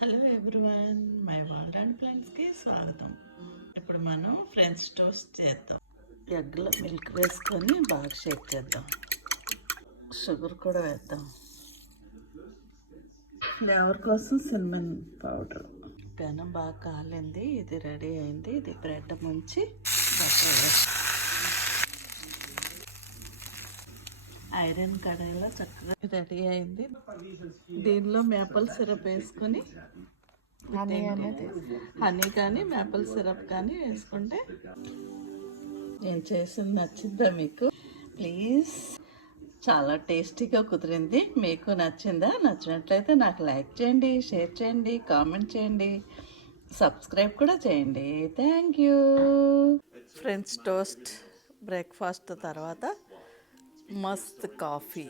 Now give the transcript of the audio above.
Hello everyone, my world and ప్లాన్స్కి స్వాగతం. ఇప్పుడు మనం ఫ్రెంచ్ టోస్ట్ చేద్దాం. ఎగ్లో మిల్క్ వేసుకొని బాగా షేక్ చేద్దాం. షుగర్ కూడా వేద్దాం. ఫ్లేవర్ కోసం సిన్నమన్ పౌడర్. పెనం బాగా కాలింది, ఇది రెడీ అయింది. ఇది బ్రెడ్ ముంచి బటర్ వేస్తాం. ఐరన్ కడాయిలో చక్కగా రెడీ అయింది. దీనిలో మేపల్ సిరప్ వేసుకొని హనీ కానీ మేపల్ సిరప్ కానీ వేసుకుంటే నేను చేసింది నచ్చిందా మీకు? ప్లీజ్, చాలా టేస్టీగా కుదిరింది. మీకు నచ్చిందా? నచ్చినట్లయితే నాకు లైక్ చేయండి, షేర్ చేయండి, కామెంట్ చేయండి, సబ్స్క్రైబ్ కూడా చేయండి. Thank you. French toast breakfast తర్వాత మస్త్ కాఫీ.